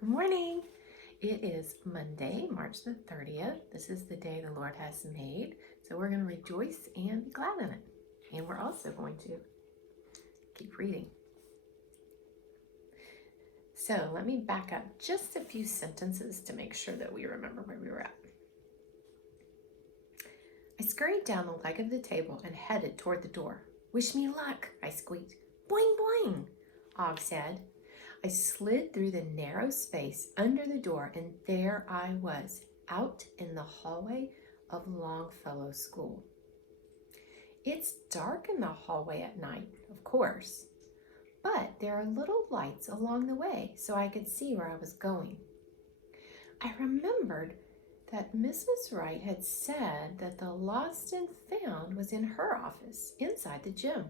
Good morning. It is Monday, March the 30th. This is the day the Lord has made. So we're going to rejoice and be glad in it. And we're also going to keep reading. So let me back up just a few sentences to make sure that we remember where we were at. I scurried down the leg of the table and headed toward the door. Wish me luck, I squeaked. Boing, boing, Og said. I slid through the narrow space under the door, and there I was, out in the hallway of Longfellow School. It's dark in the hallway at night, of course, but there are little lights along the way so I could see where I was going. I remembered that Mrs. Wright had said that the lost and found was in her office inside the gym.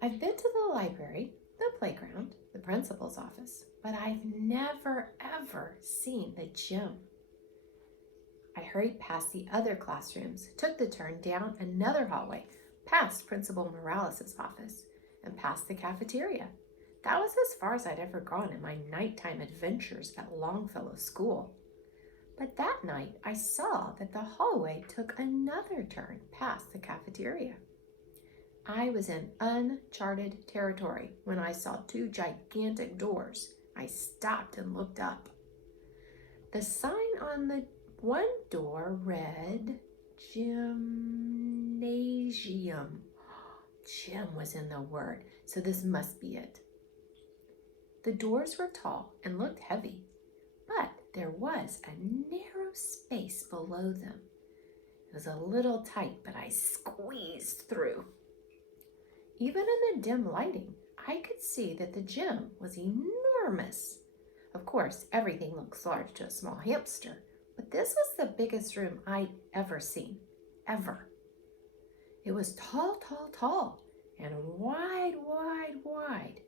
I've been to the library, the playground, the principal's office, but I've never ever seen the gym. I hurried past the other classrooms, took the turn down another hallway, past Principal Morales' office, and past the cafeteria. That was as far as I'd ever gone in my nighttime adventures at Longfellow School. But that night, I saw that the hallway took another turn past the cafeteria. I was in uncharted territory when I saw two gigantic doors. I stopped and looked up. The sign on the one door read, Gymnasium. Gym was in the word, so this must be it. The doors were tall and looked heavy, but there was a narrow space below them. It was a little tight, but I squeezed through. Even in the dim lighting, I could see that the gym was enormous. Of course, everything looks large to a small hamster, but this was the biggest room I'd ever seen, ever. It was tall, tall, tall, and wide, wide, wide.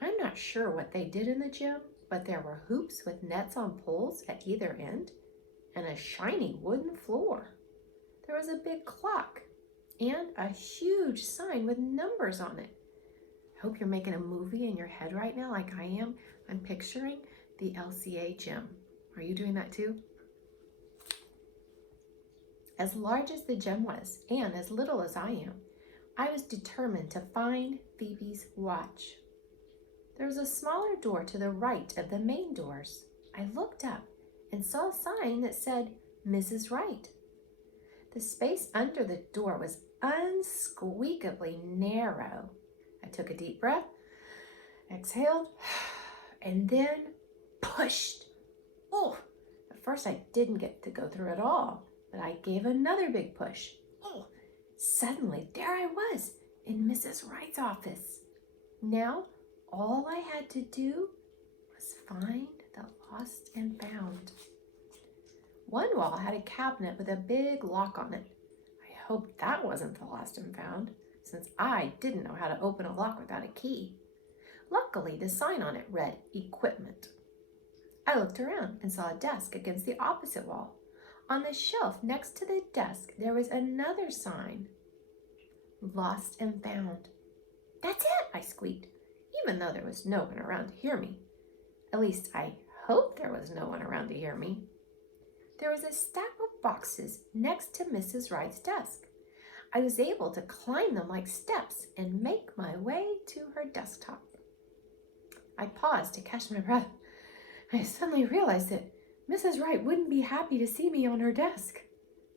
I'm not sure what they did in the gym, but there were hoops with nets on poles at either end, and a shiny wooden floor. There was a big clock and a huge sign with numbers on it. I hope you're making a movie in your head right now like I am. I'm picturing the LCA gym. Are you doing that too? As large as the gym was, and as little as I am, I was determined to find Phoebe's watch. There was a smaller door to the right of the main doors. I looked up and saw a sign that said, Mrs. Wright. The space under the door was unsqueakably narrow. I took a deep breath, exhaled, and then pushed. Oh, at first I didn't get to go through it all, but I gave another big push. Oh, suddenly there I was in Mrs. Wright's office. Now, all I had to do was find the lost and found. One wall had a cabinet with a big lock on it. I hoped that wasn't the lost and found, since I didn't know how to open a lock without a key. Luckily, the sign on it read, Equipment. I looked around and saw a desk against the opposite wall. On the shelf next to the desk, there was another sign, Lost and Found. That's it, I squeaked, even though there was no one around to hear me. At least I hoped there was no one around to hear me. There was a stack of boxes next to Mrs. Wright's desk. I was able to climb them like steps and make my way to her desktop. I paused to catch my breath. I suddenly realized that Mrs. Wright wouldn't be happy to see me on her desk.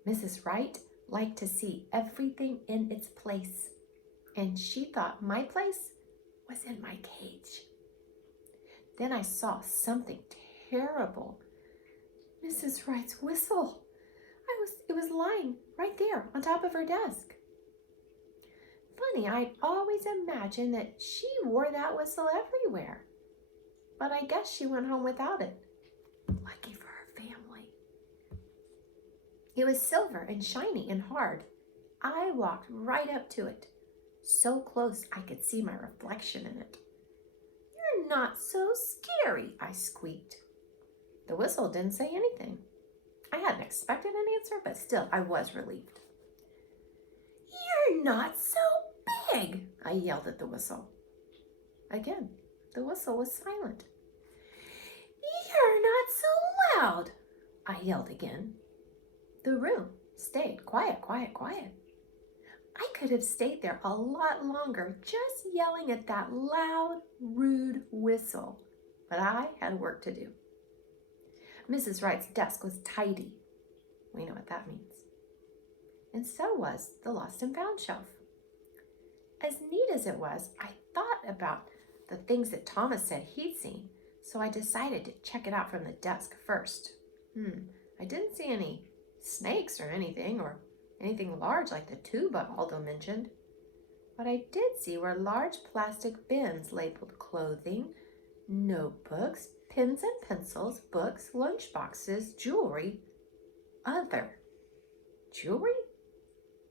Mrs. Wright liked to see everything in its place, and she thought my place was in my cage. Then I saw something terrible. Mrs. Wright's whistle. It was lying right there on top of her desk. Funny, I'd always imagined that she wore that whistle everywhere. But I guess she went home without it. Lucky for her family. It was silver and shiny and hard. I walked right up to it, so close I could see my reflection in it. You're not so scary, I squeaked. The whistle didn't say anything. I hadn't expected an answer, but still, I was relieved. You're not so big, I yelled at the whistle. Again, the whistle was silent. loud!" I yelled again. The room stayed quiet, quiet, quiet. I could have stayed there a lot longer just yelling at that loud, rude whistle, but I had work to do. Mrs. Wright's desk was tidy. We know what that means. And so was the lost and found shelf. As neat as it was, I thought about the things that Thomas said he'd seen, so I decided to check it out from the desk first. I didn't see any snakes or anything large like the tuba Aldo mentioned. What I did see were large plastic bins labeled clothing, notebooks, pens and pencils, books, lunch boxes, jewelry, other. Jewelry?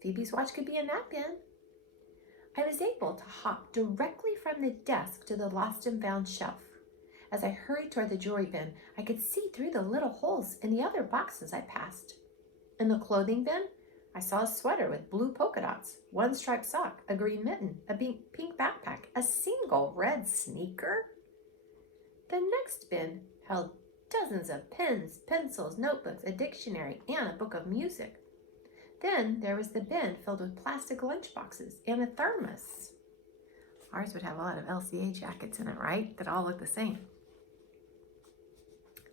Phoebe's watch could be in that bin. I was able to hop directly from the desk to the lost and found shelf. As I hurried toward the jewelry bin, I could see through the little holes in the other boxes I passed. In the clothing bin, I saw a sweater with blue polka dots, one striped sock, a green mitten, a pink backpack, a single red sneaker. The next bin held dozens of pens, pencils, notebooks, a dictionary, and a book of music. Then there was the bin filled with plastic lunch boxes and a thermos. Ours would have a lot of LCA jackets in it, right? That all look the same.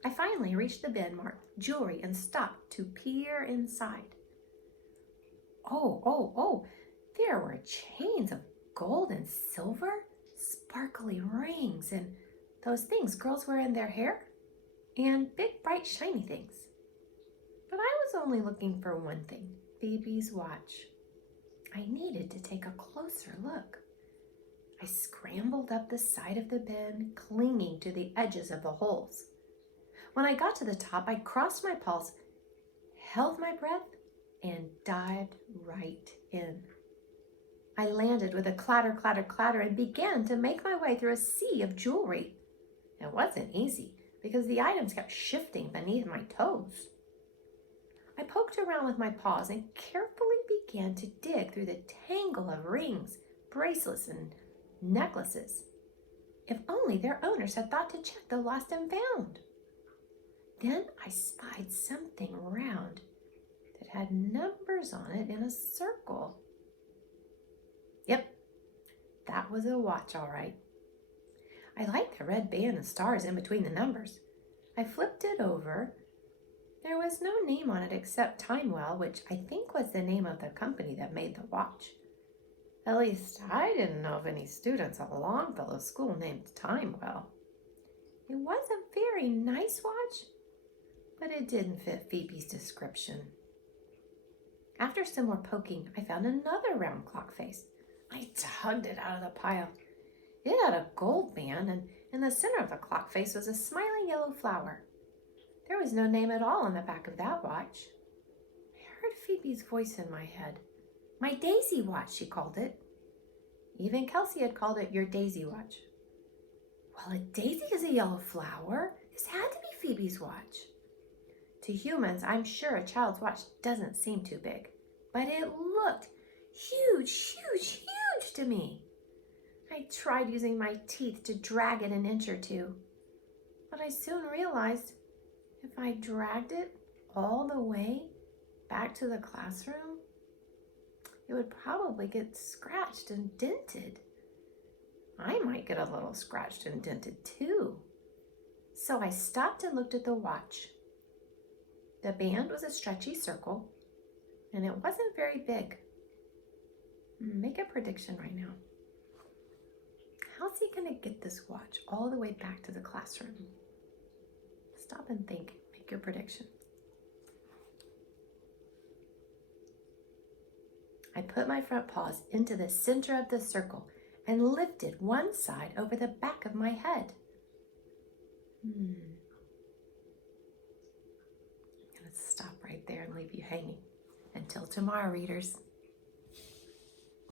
I finally reached the bin marked jewelry and stopped to peer inside. Oh, there were chains of gold and silver, sparkly rings, and those things girls wear in their hair, and big, bright, shiny things. But I was only looking for one thing, Phoebe's watch. I needed to take a closer look. I scrambled up the side of the bin, clinging to the edges of the holes. When I got to the top, I crossed my paws, held my breath, and dived right in. I landed with a clatter, clatter, clatter, and began to make my way through a sea of jewelry. It wasn't easy because the items kept shifting beneath my toes. I poked around with my paws and carefully began to dig through the tangle of rings, bracelets, and necklaces. If only their owners had thought to check the lost and found. Then I spied something round that had numbers on it in a circle. Yep, that was a watch, all right. I liked the red band and stars in between the numbers. I flipped it over. There was no name on it except Timewell, which I think was the name of the company that made the watch. At least I didn't know of any students at Longfellow School named Timewell. It was a very nice watch, but it didn't fit Phoebe's description. After some more poking, I found another round clock face. I tugged it out of the pile. It had a gold band, and in the center of the clock face was a smiling yellow flower. There was no name at all on the back of that watch. I heard Phoebe's voice in my head. My Daisy watch, she called it. Even Kelsey had called it your Daisy watch. Well, a daisy is a yellow flower. This had to be Phoebe's watch. To humans, I'm sure a child's watch doesn't seem too big, but it looked huge, huge, huge to me. I tried using my teeth to drag it an inch or two, but I soon realized if I dragged it all the way back to the classroom, it would probably get scratched and dented. I might get a little scratched and dented too. So I stopped and looked at the watch. The band was a stretchy circle, and it wasn't very big. Make a prediction right now. How's he gonna get this watch all the way back to the classroom? Stop and think. Make your prediction. I put my front paws into the center of the circle and lifted one side over the back of my head. I'm gonna stop right there and leave you hanging. Until tomorrow, readers.